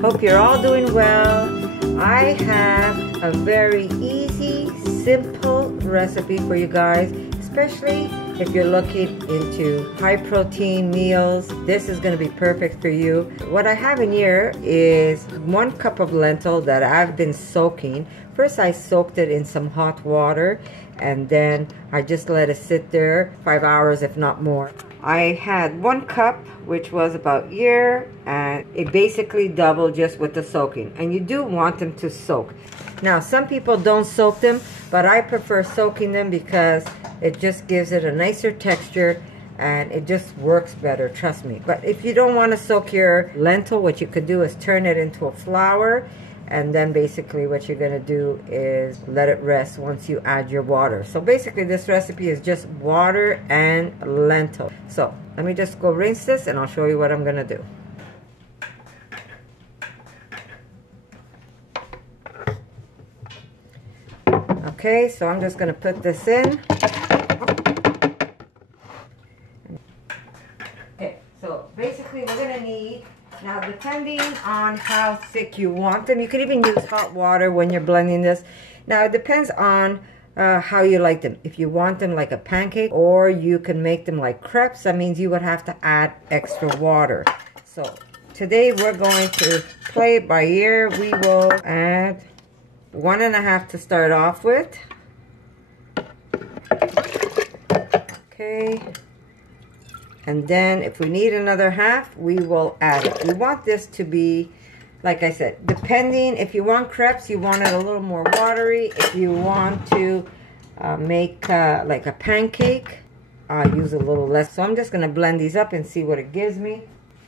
Hope you're all doing well. I have a very easy, simple recipe for you guys, especially if you're looking into high protein meals. This is going to be perfect for you. What I have in here is 1 cup of lentil that I've been soaking. First I soaked it in some hot water, and then I just let it sit there 5 hours if not more. I had 1 cup, which was about here, and it basically doubled just with the soaking. And you do want them to soak. Now some people don't soak them, but I prefer soaking them because it just gives it a nicer texture and it just works better, trust me. But if you don't want to soak your lentil, what you could do is turn it into a flour, and then basically what you're going to do is let it rest once you add your water. So basically this recipe is just water and lentil. So let me just go rinse this and I'll show you what I'm going to do. Okay, so I'm just going to put this in. Okay, so basically we're going to need, now depending on how thick you want them, you could even use hot water when you're blending this. Now it depends on how you like them. If you want them like a pancake, or you can make them like crepes, that means you would have to add extra water. So today we're going to play it by ear. We will add 1.5 to start off with. Okay. And then if we need another half, we will add it. We want this to be, like I said, depending, if you want crepes, you want it a little more watery. If you want to make like a pancake, use a little less. So I'm just going to blend these up and see what it gives me.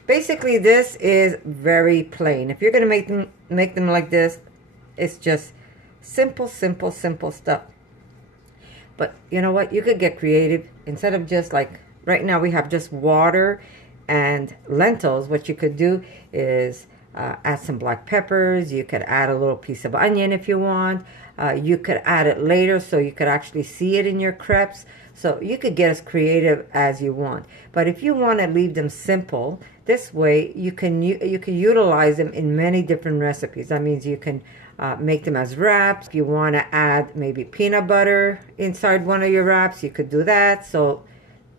Basically, this is very plain. If you're going to make them like this, it's just simple stuff. But you know what? You could get creative. Instead of just like, right now we have just water and lentils. What you could do is add some black peppers. You could add a little piece of onion if you want. You could add it later so you could actually see it in your crepes. So you could get as creative as you want. But if you want to leave them simple, this way you can utilize them in many different recipes. That means you can make them as wraps. If you want to add maybe peanut butter inside one of your wraps, you could do that. So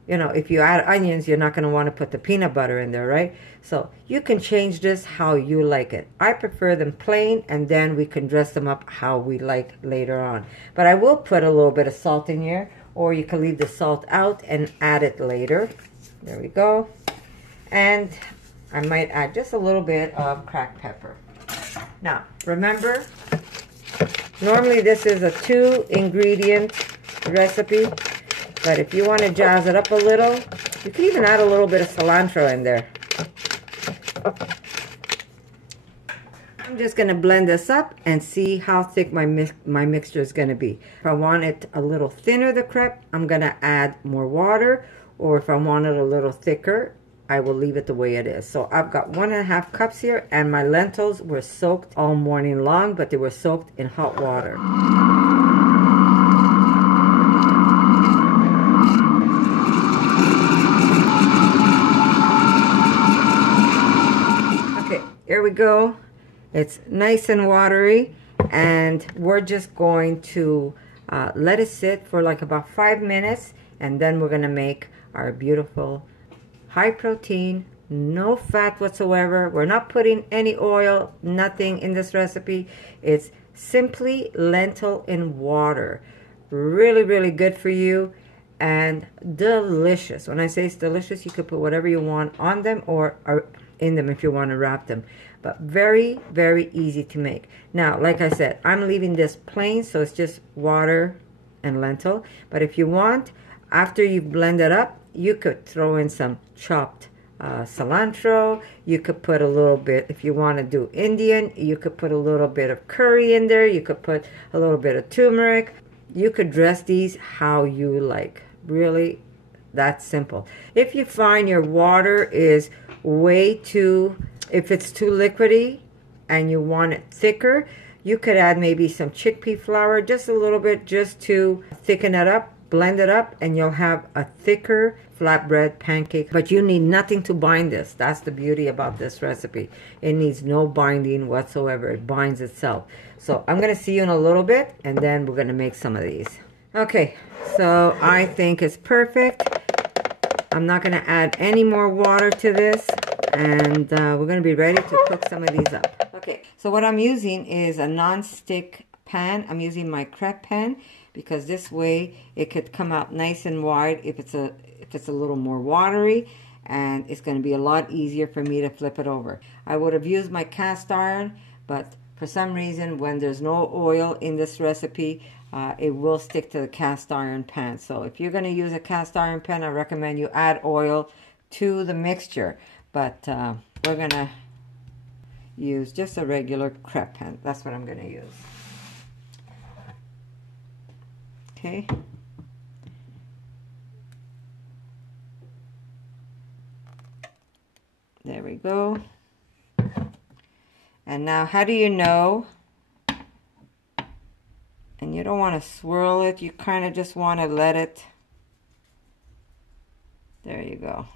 you know, if you add onions, you're not going to want to put the peanut butter in there, right? So you can change this how you like it. I prefer them plain, and then we can dress them up how we like later on. But I will put a little bit of salt in here, or you can leave the salt out and add it later. There we go. And I might add just a little bit of cracked pepper. Now, remember, normally this is a 2-ingredient recipe. But if you want to jazz it up a little, you can even add a little bit of cilantro in there. I'm just going to blend this up and see how thick my mixture is going to be. If I want it a little thinner, the crepe, I'm going to add more water. Or if I want it a little thicker, I will leave it the way it is. So I've got 1.5 cups here, and my lentils were soaked all morning long, but they were soaked in hot water. Here we go. It's nice and watery, and we're just going to let it sit for like about 5 minutes, and then we're going to make our beautiful high protein, no fat whatsoever. We're not putting any oil, nothing in this recipe. It's simply lentil in water. Really good for you, and delicious. When I say it's delicious, you could put whatever you want on them or in them if you want to wrap them. But very easy to make. Now, like I said, I'm leaving this plain, so it's just water and lentil. But if you want, after you've blended up, you could throw in some chopped cilantro. You could put a little bit, if you want to do Indian, you could put a little bit of curry in there. You could put a little bit of turmeric. You could dress these how you like. Really, that's simple. If you find your water is way too, if it's too liquidy and you want it thicker, you could add maybe some chickpea flour, just a little bit, just to thicken it up, blend it up, and you'll have a thicker flatbread, pancake, but you need nothing to bind this. That's the beauty about this recipe. It needs no binding whatsoever. It binds itself. So I'm going to see you in a little bit, and then we're going to make some of these. Okay, so I think it's perfect. I'm not going to add any more water to this, and we're going to be ready to cook some of these up. Okay, so what I'm using is a non-stick pan. I'm using my crepe pan because this way it could come out nice and wide if it's a little more watery, and it's going to be a lot easier for me to flip it over. I would have used my cast iron, but for some reason when there's no oil in this recipe, it will stick to the cast iron pan. So if you're going to use a cast iron pan, I recommend you add oil to the mixture. But we're going to use just a regular crepe pan. That's what I'm going to use. Okay. There we go. And now, how do you know? And you don't want to swirl it. You kind of just want to let it. There you go.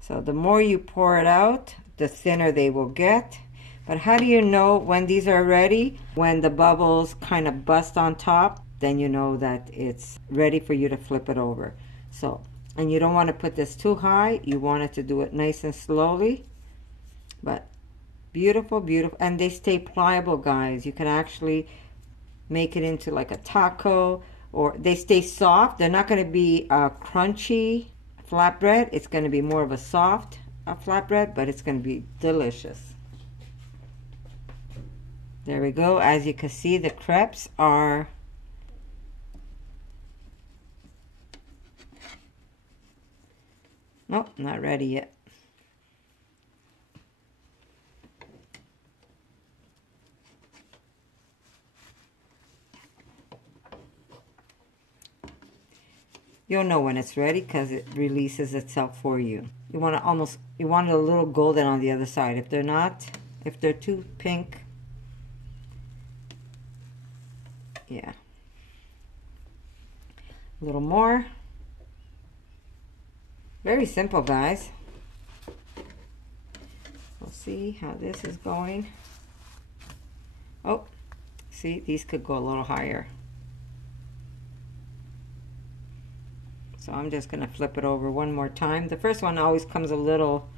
So the more you pour it out, the thinner they will get. But how do you know when these are ready? When the bubbles kind of bust on top, then you know that it's ready for you to flip it over. So, and you don't want to put this too high. You want it to do it nice and slowly. But beautiful, beautiful. And they stay pliable, guys. You can actually make it into like a taco, or they stay soft. They're not going to be a crunchy flatbread. It's going to be more of a soft flatbread, but it's going to be delicious. There we go. As you can see, the crepes are nope, not ready yet. You'll know when it's ready because it releases itself for you. You want it a little golden on the other side. If they're not, if they're too pink, yeah. A little more. Very simple, guys. We'll see how this is going. Oh, see, these could go a little higher. So I'm just going to flip it over one more time. The first one always comes a little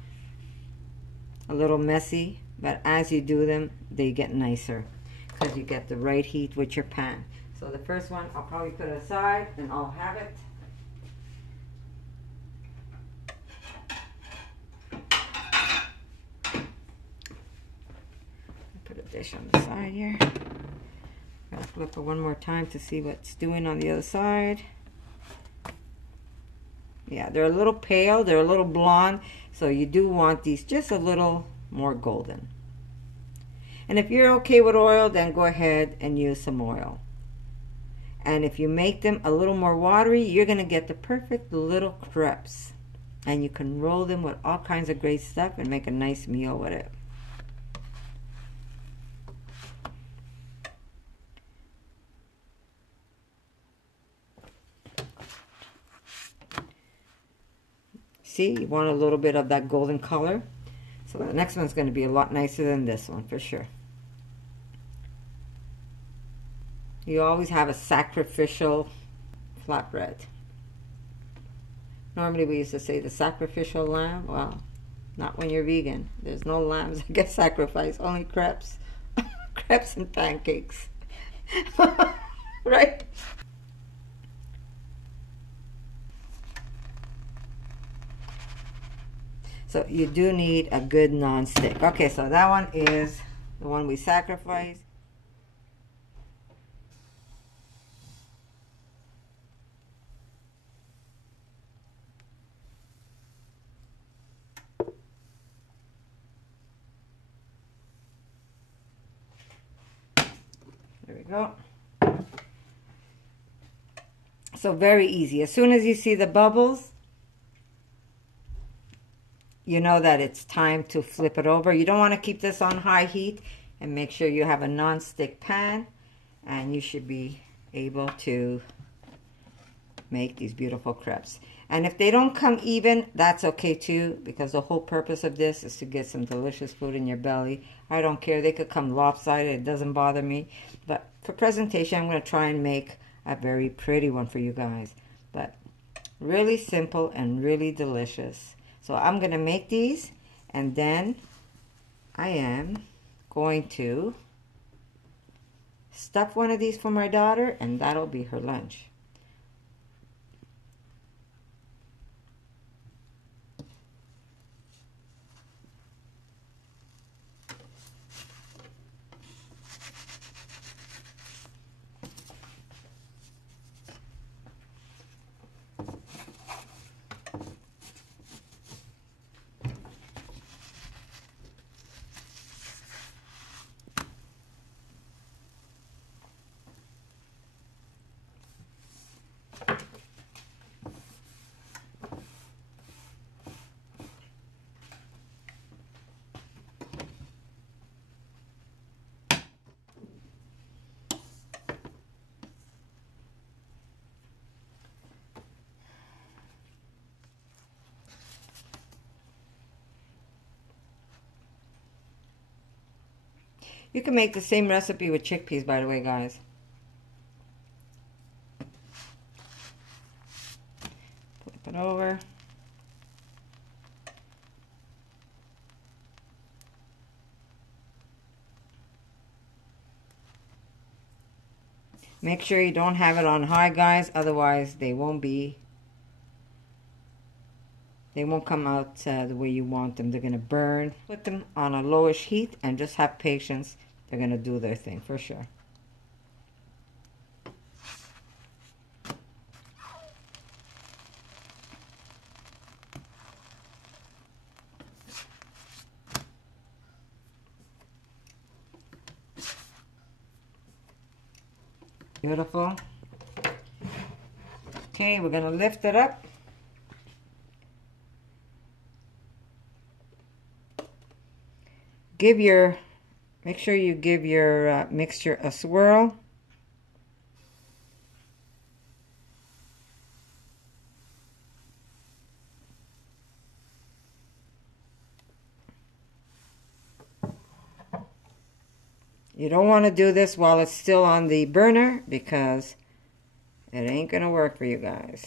messy, but as you do them, they get nicer because you get the right heat with your pan. So the first one I'll probably put aside and I'll have it. Put a dish on the side here. Gotta flip it one more time to see what's doing on the other side. Yeah, they're a little pale, they're a little blonde, so you do want these just a little more golden. And if you're okay with oil, then go ahead and use some oil. And if you make them a little more watery, you're going to get the perfect little crepes. And you can roll them with all kinds of great stuff and make a nice meal with it. See, you want a little bit of that golden color. So the next one's going to be a lot nicer than this one for sure. You always have a sacrificial flatbread. Normally we used to say the sacrificial lamb. Well, not when you're vegan. There's no lambs that get sacrificed, only crepes. Crepes and pancakes. Right? So you do need a good non-stick. Okay, so that one is the one we sacrificed. There we go. So very easy. As soon as you see the bubbles, you know that it's time to flip it over. You don't want to keep this on high heat, and make sure you have a non-stick pan, and you should be able to make these beautiful crepes. And if they don't come even, that's okay too, because the whole purpose of this is to get some delicious food in your belly. I don't care. They could come lopsided. It doesn't bother me. But for presentation, I'm going to try and make a very pretty one for you guys. But really simple and really delicious. So I'm going to make these, and then I am going to stuff one of these for my daughter, and that'll be her lunch. You can make the same recipe with chickpeas, by the way, guys. Flip it over. Make sure you don't have it on high, guys, otherwise they won't come out the way you want them. They're going to burn. Put them on a lowish heat and just have patience. They're going to do their thing for sure. Beautiful. Okay, we're going to lift it up. Make sure you give your mixture a swirl. You don't want to do this while it's still on the burner because it ain't gonna work for you guys.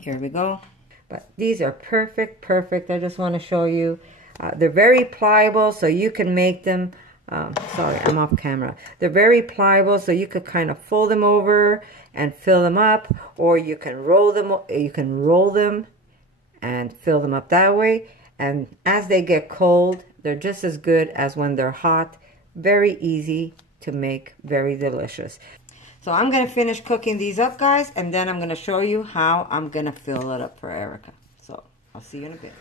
Here we go. But these are perfect. I just want to show you. They're very pliable, so you can make them. Sorry, I'm off camera. They're very pliable, so you could kind of fold them over and fill them up, or you can roll them. You can roll them and fill them up that way. And as they get cold, they're just as good as when they're hot. Very easy to make, very delicious. So I'm going to finish cooking these up, guys, and then I'm going to show you how I'm going to fill it up for Erica. So I'll see you in a bit.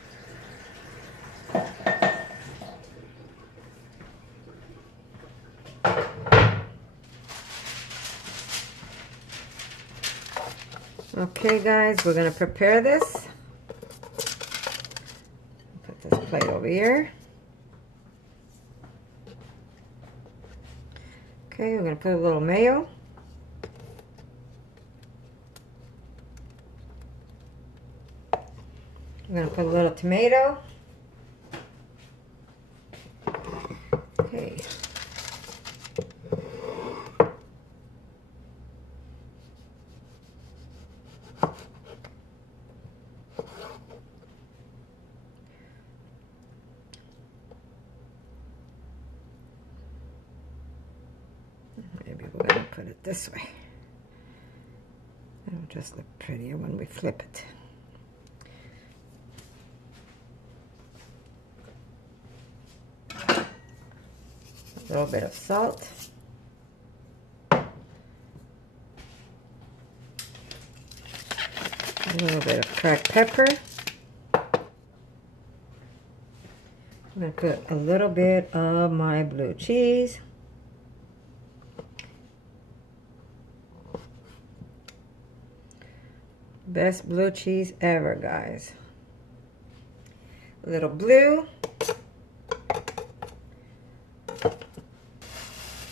Okay, guys, we're going to prepare this. Put this plate over here. Okay, we're going to put a little mayo. I'm going to put a little tomato. Okay. Maybe we're going to put it this way. It'll just look prettier when we flip it. A little bit of salt. A little bit of cracked pepper. I'm going to put a little bit of my blue cheese. Best blue cheese ever, guys. A little blue.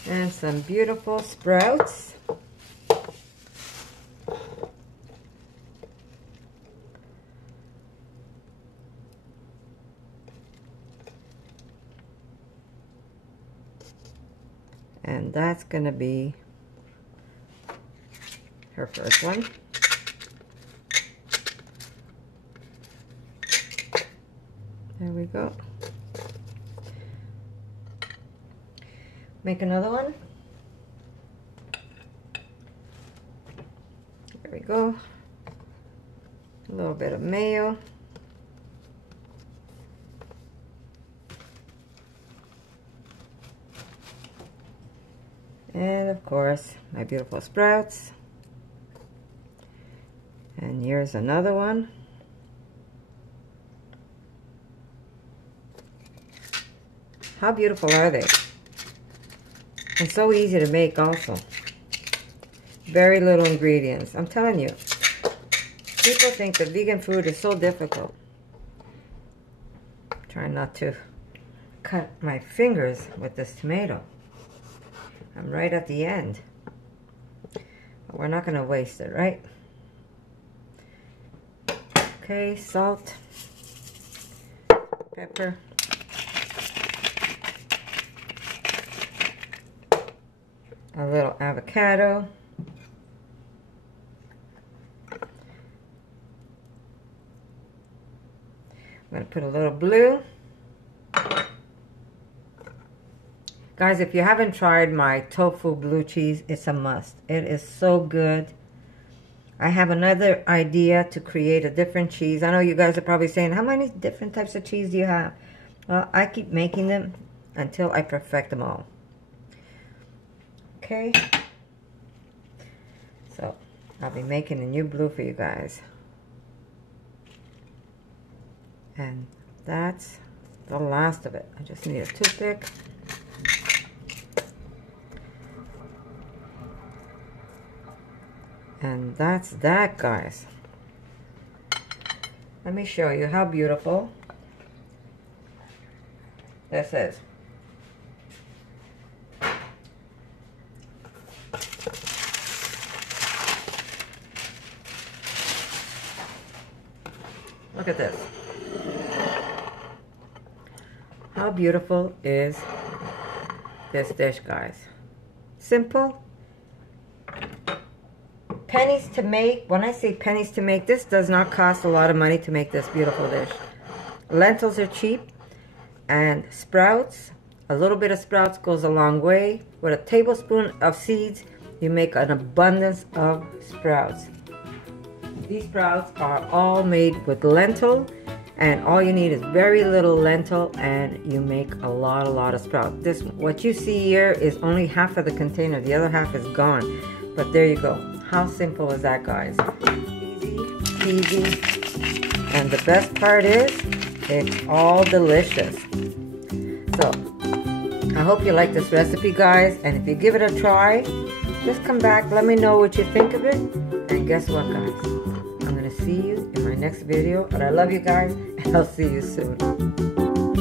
And some beautiful sprouts. And that's gonna be her first one. There we go. Make another one. There we go. A little bit of mayo. And of course, my beautiful sprouts. And here's another one. How beautiful are they? And so easy to make also. Very little ingredients. I'm telling you. People think that vegan food is so difficult. I'm trying not to cut my fingers with this tomato. I'm right at the end. But we're not going to waste it, right? Okay, salt, pepper, a little avocado, I'm going to put a little blue. Guys, if you haven't tried my tofu blue cheese, it's a must. It is so good. I have another idea to create a different cheese. I know you guys are probably saying, how many different types of cheese do you have? Well, I keep making them until I perfect them all. Okay. So, I'll be making a new blue for you guys. And that's the last of it. I just need a toothpick. And that's that, guys. Let me show you how beautiful this is. Look at this. How beautiful is this dish, guys? Simple. Pennies to make. When I say pennies to make, this does not cost a lot of money to make this beautiful dish. Lentils are cheap, and sprouts, a little bit of sprouts goes a long way. With a tablespoon of seeds, you make an abundance of sprouts. These sprouts are all made with lentil, and all you need is very little lentil, and you make a lot of sprouts. This, what you see here, is only half of the container. The other half is gone. But there you go. How simple is that, guys? Easy peasy. And the best part is, it's all delicious. So, I hope you like this recipe, guys. And if you give it a try, just come back. Let me know what you think of it. And guess what, guys? I'm going to see you in my next video. But I love you guys, and I'll see you soon.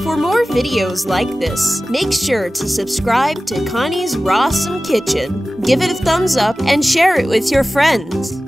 For more videos like this, make sure to subscribe to Connie's RAWsome Kitchen, give it a thumbs up, and share it with your friends.